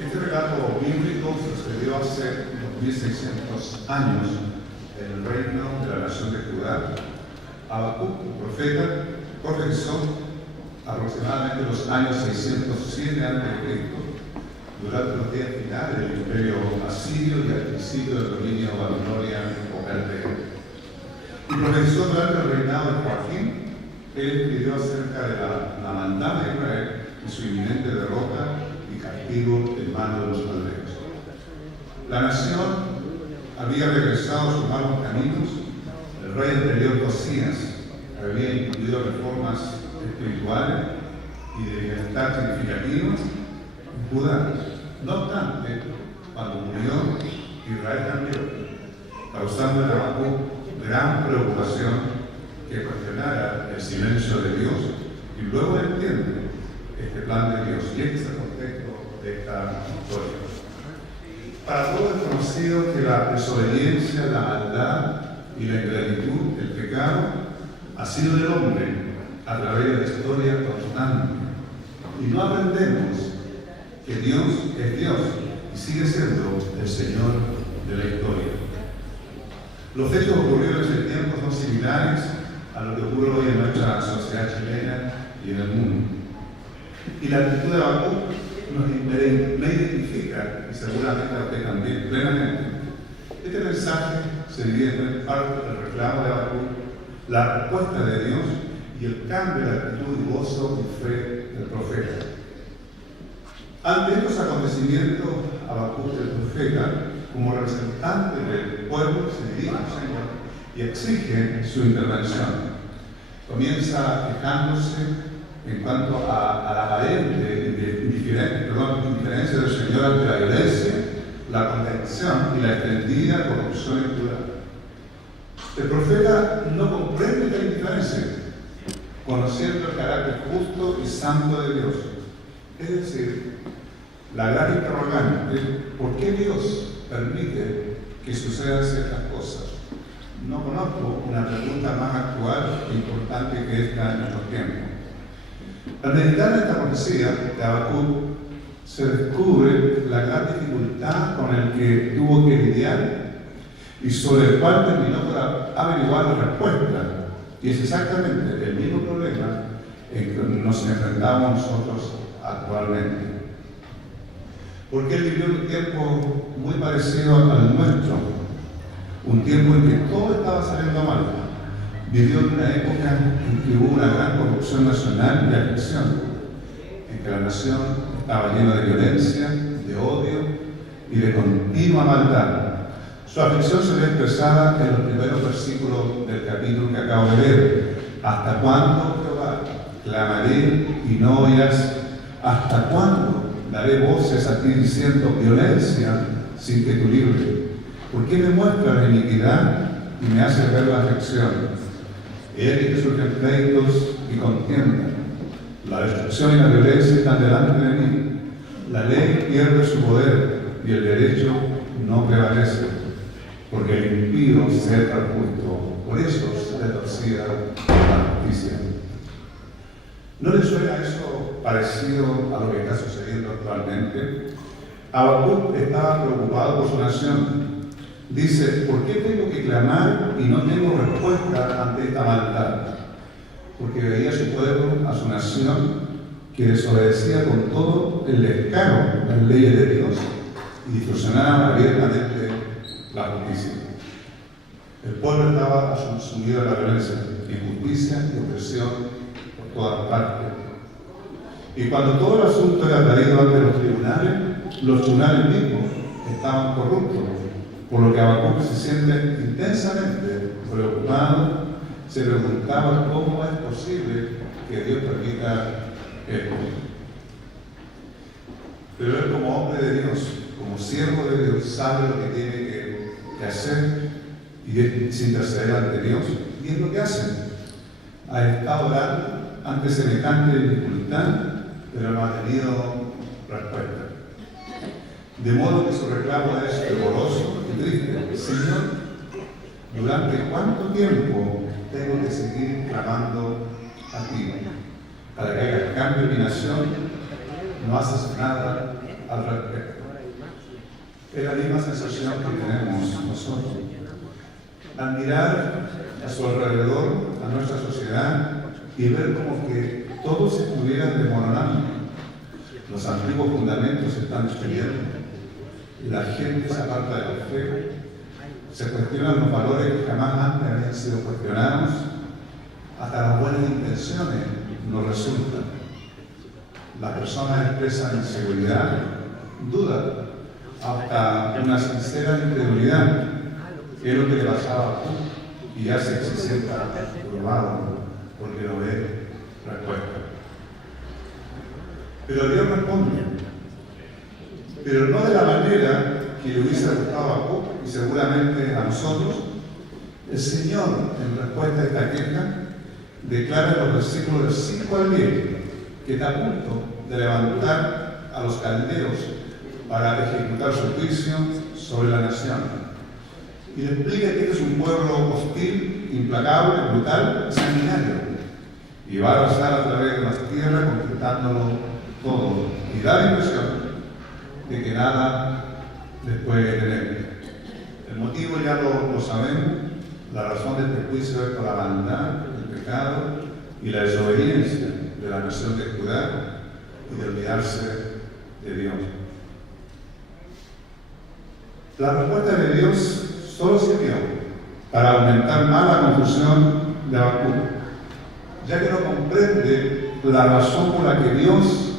Este relato bíblico sucedió hace 2600 años en el reino de la nación de Judá. Habacuc, el profeta, profetizó aproximadamente los años 607 a.C., durante los días finales del imperio asirio y al principio del dominio babiloniano o caldeo. Y profetizó durante el reinado de Joaquín. Él escribió acerca de la maldad de Israel y su inminente derrota y castigo en manos de los caldeos. La nación había regresado a sus malos caminos. El rey anterior, Josías, había incluido reformas espirituales y de bienestar significativos en Judá. No obstante, cuando murió, Israel cambió, causando en Habacuc gran preocupación que cuestionara el silencio de Dios, y luego entiende este plan de Dios. Y este es el contexto de esta historia. Para todos es conocido que la desobediencia, la maldad y la ingratitud, el pecado, ha sido del hombre a través de la historia constante. Y no aprendemos que Dios es Dios y sigue siendo el Señor de la historia. Los hechos ocurrieron en ese tiempo son similares a lo que ocurre hoy en nuestra sociedad chilena y en el mundo. Y la actitud de Habacuc me identifica, y seguramente a usted también, plenamente. Este mensaje se divide en tres partes: el reclamo de Habacuc, la respuesta de Dios y el cambio de actitud y gozo y fe del profeta. Ante estos acontecimientos, Habacuc, el profeta, como representante del pueblo, se dirige al Señor y exige su intervención. Comienza quejándose en cuanto a la aparente indiferencia del Señor ante la violencia, la contención y la extendida corrupción en Judá. El profeta no comprende la indiferencia, conociendo el carácter justo y santo de Dios. Es decir, la gran interrogante: ¿por qué Dios permite que sucedan ciertas cosas? No conozco una pregunta más actual e importante que esta en nuestros tiempos. Al meditar esta profecía de Habacuc, se descubre la gran dificultad con el que tuvo que lidiar y sobre el cual terminó por averiguar la respuesta. Y es exactamente el mismo problema en que nos enfrentamos nosotros actualmente. Porque él vivió un tiempo muy parecido al nuestro, un tiempo en que todo estaba saliendo mal. Vivió en una época en que hubo una gran corrupción nacional y aflicción, en que la nación estaba llena de violencia, de odio y de continua maldad. Su aflicción se ve expresada en los primeros versículos del capítulo que acabo de leer. ¿Hasta cuándo, Jehová, clamaré y no oirás? ¿Hasta cuándo daré voces a ti diciendo violencia sin que tú libres? ¿Por qué me muestras la iniquidad y me haces ver la aflicción? He aquí que surgen pleitos y contienda. La destrucción y la violencia están delante de mí. La ley pierde su poder y el derecho no prevalece, porque el impío cerca al justo, por eso se retorcida la justicia. ¿No le suena eso parecido a lo que está sucediendo actualmente? Habacuc estaba preocupado por su nación. Dice: ¿por qué tengo que clamar y no tengo respuesta ante esta maldad? Porque veía a su pueblo, a su nación, que desobedecía con todo el descaro las leyes de Dios y distorsionaba abiertamente la justicia. El pueblo estaba sumido en la violencia, injusticia y opresión por todas partes. Y cuando todo el asunto era traído ante los tribunales mismos estaban corruptos, por lo que Habacuc se siente intensamente preocupado. Se preguntaba cómo es posible que Dios permita esto. Pero él, como hombre de Dios, como siervo de Dios, sabe lo que tiene que hacer y es interceder ante Dios, y es lo que hace. Ha estado orando ante semejante dificultad, pero no ha tenido respuesta. De modo que su reclamo es fervoroso y triste: Señor, ¿durante cuánto tiempo tengo que seguir clamando a ti para que hagas cambio en mi nación? No haces nada al respecto. Es la misma sensación que tenemos nosotros. Al mirar a su alrededor, a nuestra sociedad, y ver como que todo se estuviera desmoronando. Los antiguos fundamentos se están destruyendo. La gente se aparta de la fe. Se cuestionan los valores que jamás antes habían sido cuestionados. Hasta las buenas intenciones no resultan. Las personas expresan inseguridad, duda, hasta una sincera incredulidad. Es lo que le pasaba a Job y hace que se sienta turbado porque no ve respuesta. Pero Dios responde, pero no de la manera que le hubiese gustado a Job y seguramente a nosotros. El Señor, en respuesta a esta queja, declara en los versículos del 5 al 10 que está a punto de levantar a los caldeos para ejecutar su juicio sobre la nación. Y le explica que este es un pueblo hostil, implacable, brutal, sanguinario. Y va a arrasar a través de las tierras conquistándolo todo. Y da la impresión de que nada les puede detener. El motivo ya lo sabemos. La razón de este juicio es por la maldad, el pecado y la desobediencia de la nación de Judá y de olvidarse de Dios. La respuesta de Dios solo sirvió para aumentar más la confusión de Habacuc, ya que no comprende la razón por la que Dios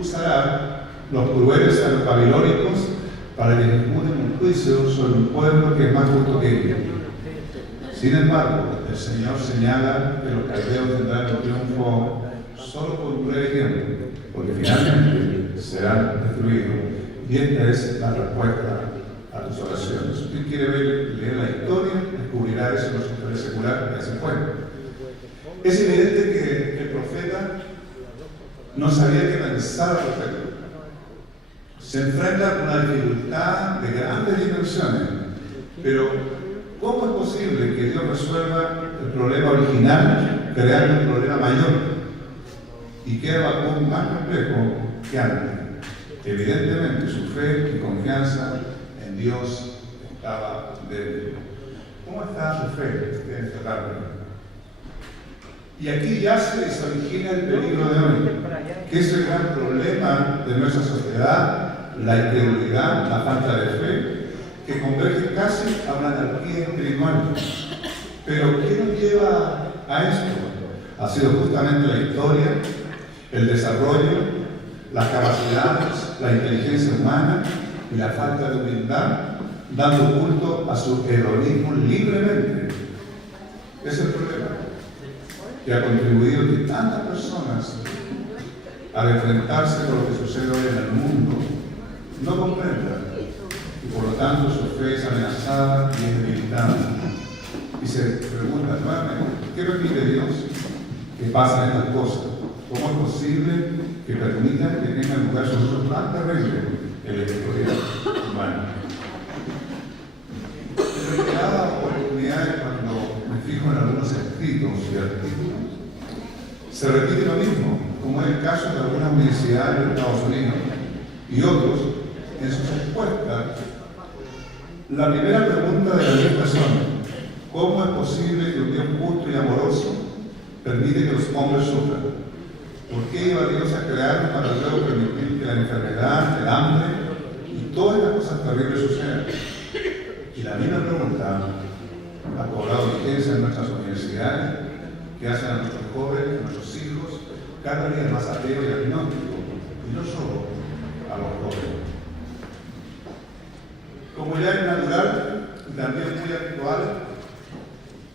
usará los crueles a los babilónicos para que ejecuten un juicio sobre un pueblo que es más justo que ellos. Sin embargo, el Señor señala que los caldeos tendrán el triunfo solo por un breve tiempo, porque finalmente serán destruidos. Y esta es la respuesta a tus oraciones. Si usted quiere leer la historia, descubrirá eso en los escritores seculares que hacen cuenta. Es evidente que el profeta no sabía qué pensar al respecto. Se enfrenta con una dificultad de grandes dimensiones, pero ¿cómo es posible que Dios resuelva el problema original creando un problema mayor? Y que Habacuc más complejo que antes. Evidentemente su fe y confianza en Dios estaba débil. ¿Cómo está su fe en esta tarde? Y aquí yace y se origina el peligro de hoy, que es el gran problema de nuestra sociedad, la incredulidad, la falta de fe, que converge casi a una anarquía espiritual. Pero ¿qué nos lleva a esto? Ha sido justamente la historia, el desarrollo, las capacidades, la inteligencia humana y la falta de humildad, dando culto a su hedonismo libremente. Ese es el problema, que ha contribuido que tantas personas, al enfrentarse con lo que sucede hoy en el mundo, no comprendan, y por lo tanto su fe es amenazada y es debilitada. Y se pregunta nuevamente, ¿qué permite Dios que pasen estas cosas? ¿Cómo es posible que permita que tengan lugar sucesos tan terribles en la historia humana? En reiteradas oportunidades, cuando me fijo en algunos escritos y artículos, se repite lo mismo, como es el caso de algunas universidades de Estados Unidos y otros en sus respuestas. La primera pregunta de la lista son: ¿cómo es posible que un Dios justo y amoroso permite que los hombres sufran? ¿Por qué iba Dios a crearnos para luego permitir que la enfermedad, el hambre y todas las cosas terribles sucedan? Y la misma pregunta ha cobrado vigencia en nuestras universidades, que hacen a nuestros jóvenes, a nuestros hijos, cada día más ateos y agnósticos, y no solo a los jóvenes. Como ya es natural y también muy actual,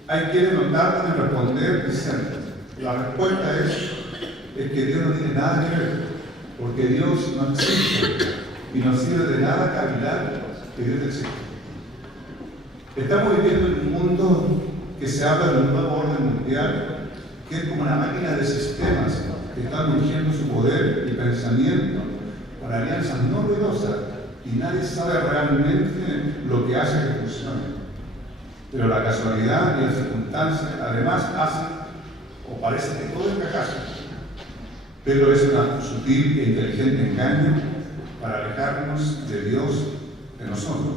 hay quienes no tardan en responder diciendo: la respuesta es que Dios no tiene nada que ver, porque Dios no existe y no sirve de nada cavilar que Dios existe. Estamos viviendo en un mundo que se habla de un nuevo orden mundial, que es como una máquina de sistemas que están urgiendo su poder y pensamiento para alianzas no ruidosas, y nadie sabe realmente lo que hace que funcione. Pero la casualidad y las circunstancias además hacen, o parece que todo encajase, pero es un sutil e inteligente engaño para alejarnos de Dios de nosotros.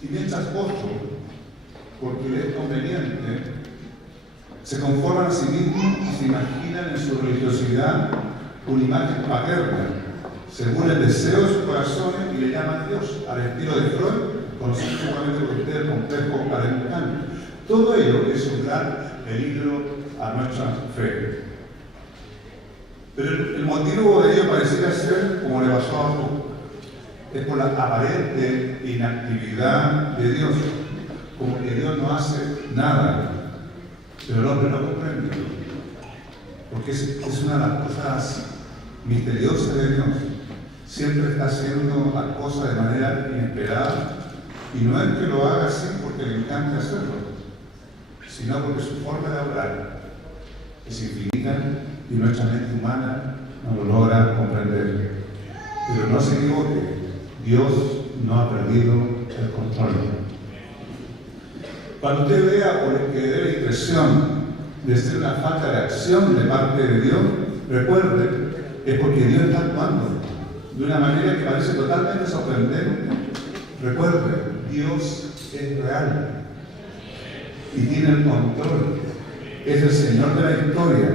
Y mientras otros, porque les es conveniente, se conforman a sí mismos y se imaginan en su religiosidad una imagen paterna, según el deseo de sus corazones, y le llaman Dios, al estilo de Freud, conocido seguramente por ustedes, complejo parental. Todo ello es un gran peligro a nuestra fe. Pero el motivo de ello pareciera ser, como le pasó a Job, es por la aparente inactividad de Dios, como que Dios no hace nada, pero el hombre no comprende, porque es una de las cosas misteriosas de Dios. Siempre está haciendo las cosas de manera inesperada, y no es que lo haga así porque le encanta hacerlo, sino porque su forma de obrar es infinita y nuestra mente humana no lo logra comprender. Pero no se equivoque, Dios no ha perdido el control. Cuando usted vea o que dé la impresión de ser una falta de acción de parte de Dios, recuerde, es porque Dios está actuando de una manera que parece totalmente sorprendente. Recuerde, Dios es real y tiene el control. Es el Señor de la historia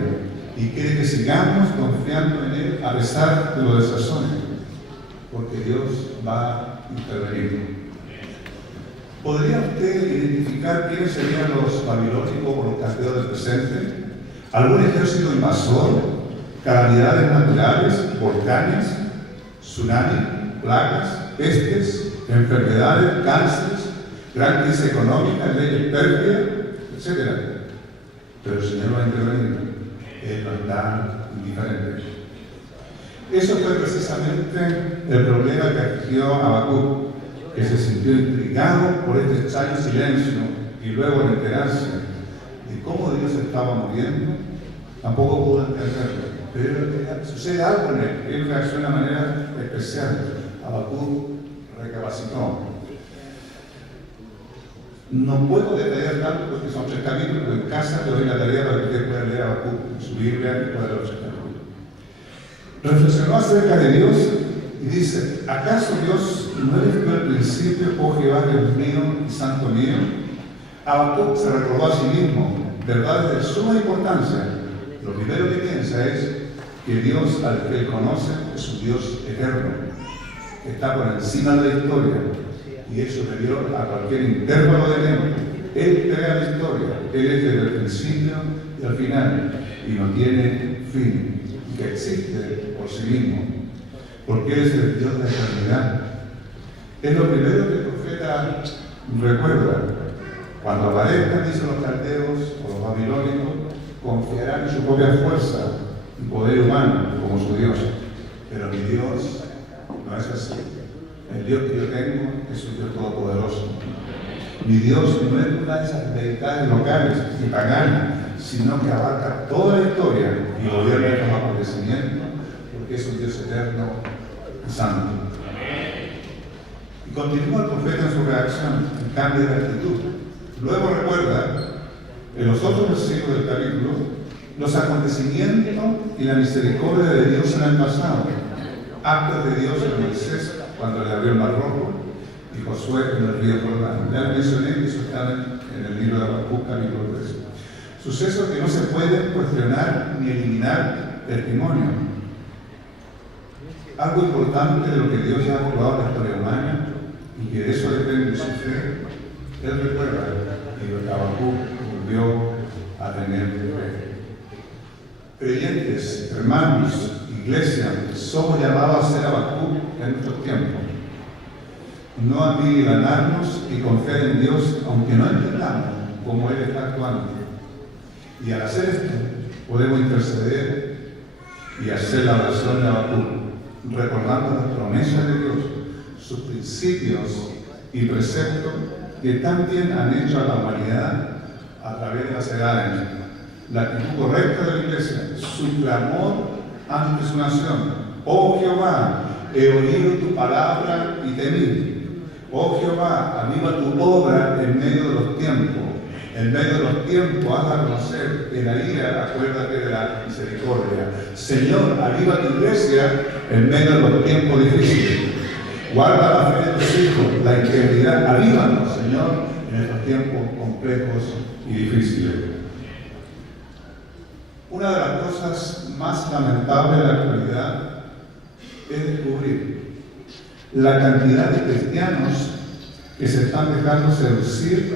y quiere que sigamos confiando en Él a pesar de los desazones, porque Dios va a intervenir. ¿Podría usted identificar quiénes serían los babilónicos o los caldeos del presente? ¿Algún ejército invasor? ¿Calamidades naturales? ¿Volcanes? ¿Tsunami? ¿Plagas? ¿Pestes? ¿Enfermedades? ¿Cánceres? ¿Gran crisis económica? ¿Leyes pérfidas? Etcétera. Pero el Señor va a intervenir. Él no está indiferente. Eso fue precisamente el problema que afligió a Habacuc, que se sintió intrigado por este extraño silencio y luego al enterarse de cómo Dios estaba muriendo, tampoco pudo entenderlo. Pero sucede algo en él. Él reacciona de manera especial. Habacuc recapacitó. No puedo detallar tanto porque son 3 capítulos, pero en casa te doy la tarea para que usted pueda leer Habacuc en su Biblia y pueda leer los 3 capítulos. Reflexionó acerca de Dios y dice: ¿acaso Dios no eres tú al principio, oh Jehová, Dios mío y santo mío? Habacuc se recordó a sí mismo verdades de suma importancia. Lo primero que piensa es que Dios al que él conoce es un Dios eterno, que está por encima de la historia y es superior a cualquier intervalo de tiempo. Él crea la historia, Él es desde el principio y al final y no tiene fin, y que existe por sí mismo, porque Él es el Dios de la eternidad. Es lo primero que el profeta recuerda. Cuando aparezcan, dicen los caldeos o los babilónicos, confiarán en su propia fuerza y poder humano como su Dios. Pero mi Dios no es así. El Dios que yo tengo es un Dios todopoderoso. Mi Dios no es una de esas deidades locales y paganas, sino que abarca toda la historia y gobierna los acontecimientos, porque es un Dios eterno y santo. Y continúa el profeta en su reacción, en cambio de actitud. Luego recuerda, en los otros versículos del capítulo, los acontecimientos y la misericordia de Dios en el pasado. Actos de Dios en Moisés cuando le abrió el Mar Rojo y Josué en el río Jordán. Ya lo mencioné y eso está en el libro de Habacuc, capítulo 3. Sucesos que no se pueden cuestionar ni eliminar testimonio. Algo importante de lo que Dios ya ha actuado en la historia humana y que de eso depende su fe. Él recuerda que Habacuc volvió a tener fe. Creyentes, hermanos, iglesia, somos llamados a ser Habacuc en nuestros tiempos. No amilanarnos y confiar en Dios, aunque no entendamos cómo Él está actuando. Y al hacer esto, podemos interceder y hacer la oración de Habacuc, recordando las promesas de Dios, sus principios y preceptos que también han hecho a la humanidad a través de las edades. La actitud correcta de la iglesia, su clamor ante su nación. Oh Jehová, he oído tu palabra y temí. Oh Jehová, aviva tu obra en medio de los tiempos. En medio de los tiempos, hazla conocer. En la ira, acuérdate de la misericordia. Señor, aviva tu iglesia en medio de los tiempos difíciles. Guarda la fe de tus hijos, la integridad. Avívanos, Señor, en estos tiempos complejos y difíciles. Una de las cosas más lamentables de la actualidad es descubrir la cantidad de cristianos que se están dejando seducir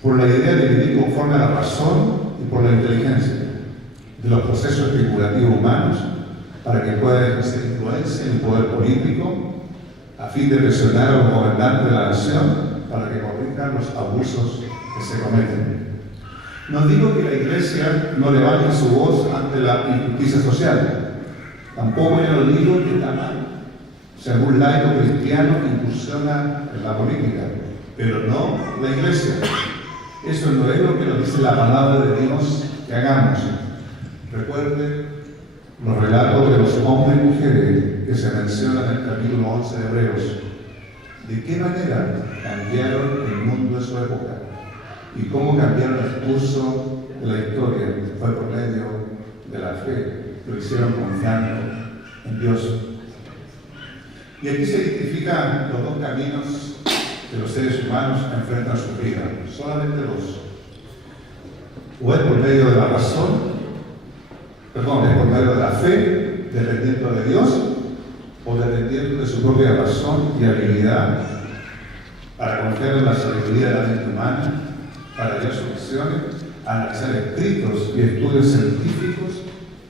por la idea de vivir conforme a la razón y por la inteligencia de los procesos especulativos humanos para que puedan ejercer influencia en el poder político a fin de presionar a los gobernantes de la nación para que corrijan los abusos que se cometen. No digo que la Iglesia no levante su voz ante la injusticia social. Tampoco yo lo digo que está mal. Si algún laico cristiano incursiona en la política, pero no la Iglesia. Eso no es lo que nos dice la palabra de Dios que hagamos. Recuerde los relatos de los hombres y mujeres que se mencionan en el capítulo 11 de Hebreos. ¿De qué manera cambiaron el mundo de su época? ¿Y cómo cambiaron el curso de la historia? Fue por medio de la fe. Lo hicieron confiando en Dios. Y aquí se identifican los dos caminos que los seres humanos enfrentan su vida. Solamente dos. O es por medio de la razón, es por medio de la fe, dependiendo de Dios, o dependiendo de su propia razón y habilidad para confiar en la sabiduría de la mente humana, para hallar soluciones, analizar escritos y estudios científicos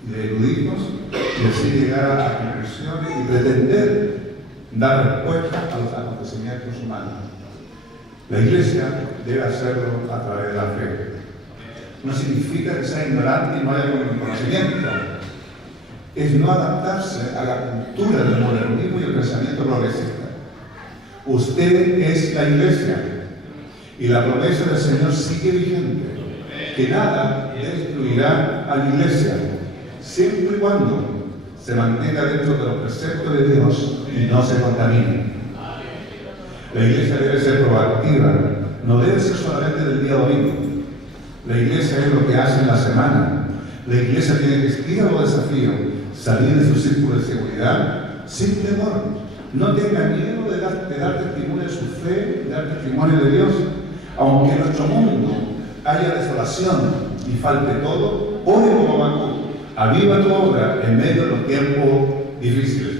y de eruditos, y así llegar a conclusiones y pretender dar respuesta a los acontecimientos humanos. La Iglesia debe hacerlo a través de la fe. No significa que sea ignorante y no haya conocimiento. Es no adaptarse a la cultura del modernismo y el pensamiento progresista. Usted es la Iglesia y la promesa del Señor sigue vigente, que nada destruirá a la Iglesia, siempre y cuando se mantenga dentro de los preceptos de Dios y no se contamine. La Iglesia debe ser proactiva, no debe ser solamente del día domingo. La Iglesia es lo que hace en la semana. La Iglesia tiene que ir a los desafíos, salir de su círculo de seguridad sin temor. No tenga miedo de dar testimonio de su fe, de dar testimonio de Dios. Aunque en nuestro mundo haya desolación y falte todo, ore como Habacuc. Aviva tu obra en medio de los tiempos difíciles.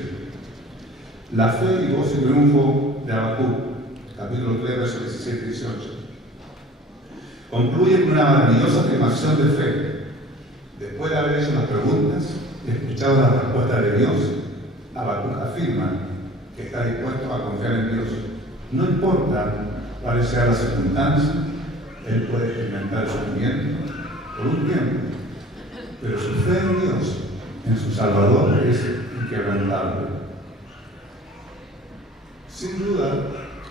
La fe y gozo y triunfo de Habacuc, capítulo 3, versos 17 y 18. Concluye con una maravillosa afirmación de fe. Después de haber hecho las preguntas y escuchado la respuesta de Dios, Habacuc afirma que está dispuesto a confiar en Dios. No importa cuáles sean las circunstancias, él puede experimentar el sufrimiento por un tiempo, pero su fe en Dios, en su Salvador, es inquebrantable. Sin duda,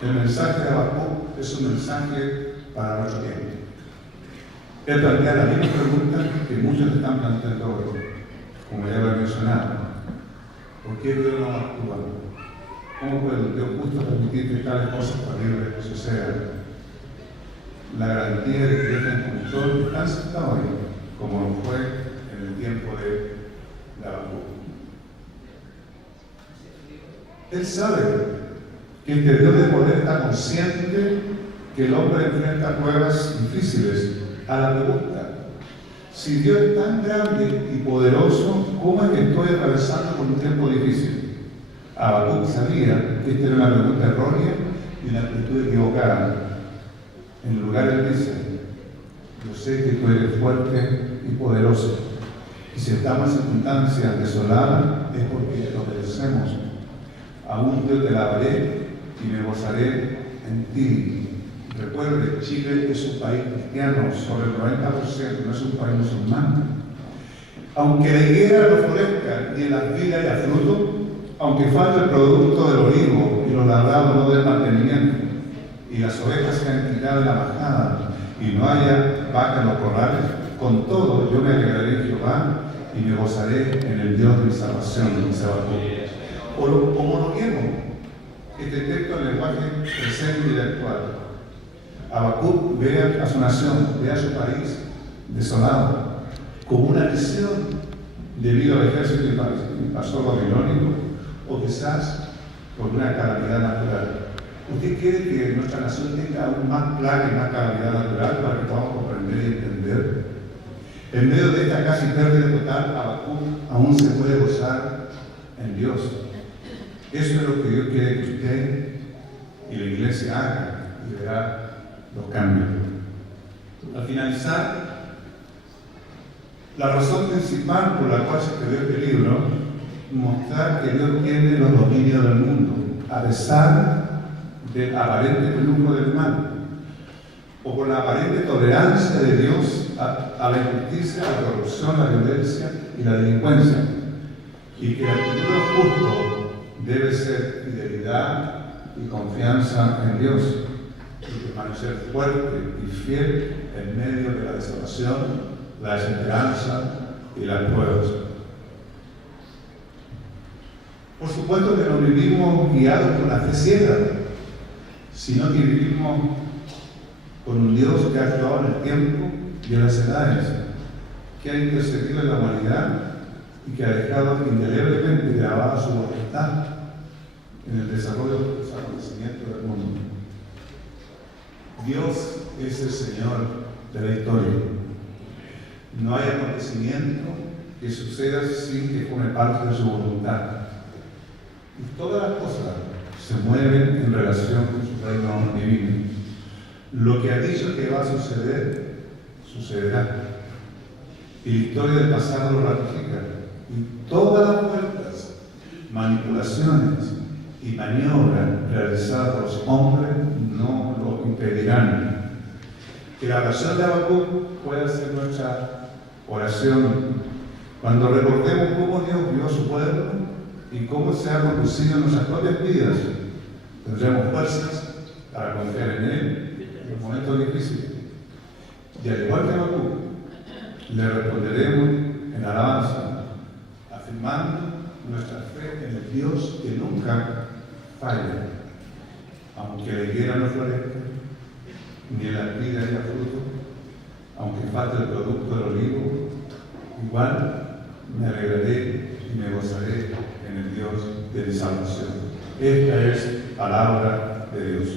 el mensaje de Habacuc es un mensaje para nuestro tiempo. Él plantea la misma pregunta que muchos están planteando hoy, como ya lo he mencionado. ¿Por qué Dios no actúa? ¿Cómo puede el Dios justo permitir que tales cosas terribles sucedan? La garantía de que Dios está en control es tan cierta hoy como lo fue en el tiempo de Habacuc. Él sabe que este Dios de poder está consciente que el hombre enfrenta pruebas difíciles. A la pregunta, si Dios es tan grande y poderoso, ¿cómo es que estoy atravesando por un tiempo difícil? Habacuc sabía que esta era una pregunta errónea y una actitud equivocada. En lugar él dice, yo sé que tú eres fuerte y poderoso, y si estamos en circunstancias desoladas es porque lo merecemos. Aún yo te lavaré y me gozaré en ti. Recuerde, Chile es un país cristiano, sobre el 90%, no es un país musulmán. Aunque la higuera no florezca ni en las vidas haya fruto, aunque falte el producto del olivo y los labrados no den mantenimiento, y las ovejas sean quitadas de la majada, y no haya vaca en los corrales, con todo yo me alegraré en Jehová y me gozaré en el Dios de mi salvación, dice Habacuc. Como lo vemos, este texto en lenguaje presente y actual. Habacuc ve a su nación, ve a su país desolado, como una lesión debido al ejército invasor babilónico, o quizás por una calamidad natural. ¿Usted quiere que nuestra nación tenga aún más plaga y más calamidad natural para que podamos comprender y entender? En medio de esta casi pérdida total, Habacuc aún se puede gozar en Dios. Eso es lo que Dios quiere que usted y la iglesia hagan, y verá los cambios. Al finalizar, la razón principal por la cual se escribió este libro, mostrar que Dios tiene los dominios del mundo, a pesar del aparente flujo del mal, o por la aparente tolerancia de Dios a la injusticia, a la corrupción, la violencia y la delincuencia, y que la actitud del justo debe ser fidelidad y confianza en Dios, y permanecer fuerte y fiel en medio de la desolación, la desesperanza y las pruebas. Por supuesto que no vivimos guiados por la fe ciega, sino que vivimos con un Dios que ha actuado en el tiempo y en las edades, que ha intercedido en la humanidad y que ha dejado indeleblemente grabada su voluntad en el desarrollo de los acontecimientos del mundo. Dios es el Señor de la historia. No hay acontecimiento que suceda sin que forme parte de su voluntad. Y todas las cosas se mueven en relación con su reino divino. Lo que ha dicho que va a suceder, sucederá. Y la historia del pasado lo ratifica. Y todas las vueltas, manipulaciones y maniobras realizadas por los hombres no lo impedirán. Que la oración de Habacuc pueda ser nuestra oración cuando recordemos cómo Dios vio a su pueblo y cómo se ha conducido en nuestras propias vidas. Tendremos fuerzas para confiar en Él en los momentos difíciles. Y al igual que Habacuc, le responderemos en alabanza, afirmando nuestra fe en el Dios que nunca falla, aunque la higuera no florezca, ni la vida haya fruto, aunque falte el producto del olivo, igual me alegraré y me gozaré en el Dios de mi salvación. Esta es palabra de Dios.